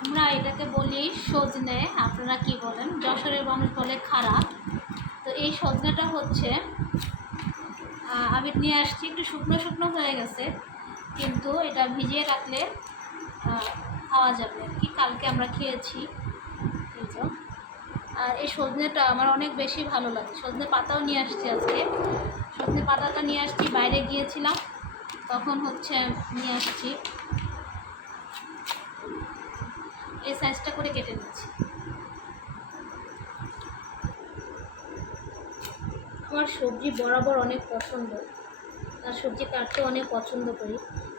আমরা এটাকে বলি সজনে, আপনারা কি বলেন? যশোরের মানুষ বলে খাড়া। তো এই সজনেটা হচ্ছে আমি নিয়ে আসছি, একটু শুকনো শুকনো হয়ে গেছে, কিন্তু এটা ভিজিয়ে রাখলে খাওয়া যাবে আর কি। কালকে আমরা খেয়েছি এই তো। আর এই সজনেটা আমার অনেক বেশি ভালো লাগে। সজনে পাতাও নিয়ে আসছি আজকে, সজনে পাতাটা নিয়ে আসছি, বাইরে গিয়েছিলাম তখন হচ্ছে নিয়ে আসছি। এই সাইজটা করে কেটে নিচ্ছি। আমার সবজি বরাবর অনেক পছন্দ, আর সবজি কাটতে অনেক পছন্দ করি।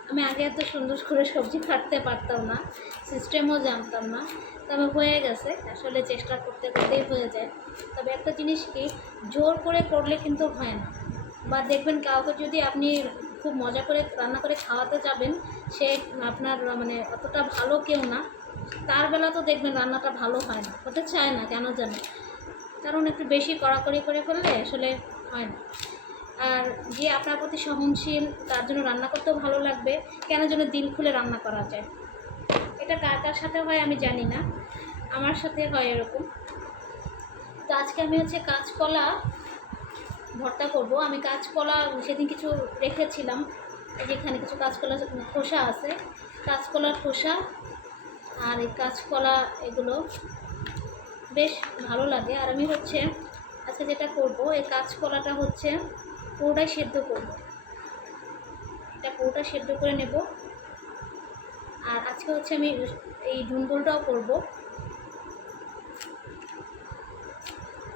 আমি আগে এত সুন্দর করে সবজি কাটতে পারতাম না, সিস্টেমও জানতাম না, তবে হয়ে গেছে, আসলে চেষ্টা করতে করতেই হয়ে যায়। তবে একটা জিনিস কি, জোর করে করলে কিন্তু হয় না। বা দেখবেন কাউকে যদি আপনি খুব মজা করে রান্না করে খাওয়াতে যাবেন, সে আপনার মানে অতটা ভালো কেউ না, তার বেলা তো দেখবেন রান্নাটা ভালো হয় না, হতে চায় না কেন জানে, কারণ একটু বেশি কড়াকড়ি করে ফেললে আসলে হয় না। আর যে আপনার প্রতি সহনশীল, তার জন্য রান্না করতেও ভালো লাগবে, কেন যেন দিল খুলে রান্না করা যায়। এটা কার কার সাথে হয় আমি জানি না, আমার সাথে হয় এরকম। তো আজকে আমি হচ্ছে কাঁচকলা ভর্তা করব। আমি কাঁচকলা সেদিন কিছু রেখেছিলাম, যেখানে কিছু কাঁচকলা খোসা আছে, কাঁচকলার খোসা আর এই কাঁচকলা, এগুলো বেশ ভালো লাগে। আর আমি হচ্ছে আজকে যেটা করব, এই কাঁচকলাটা হচ্ছে পুরোটাই সেদ্ধ করব, এটা পুরোটা সেদ্ধ করে নেব। আর আজকে হচ্ছে আমি এই ডুমবুলটাও করব।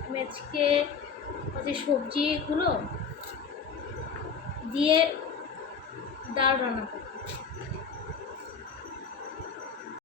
আমি আজকে যে সবজিগুলো দিয়ে ডাল রান্না করব।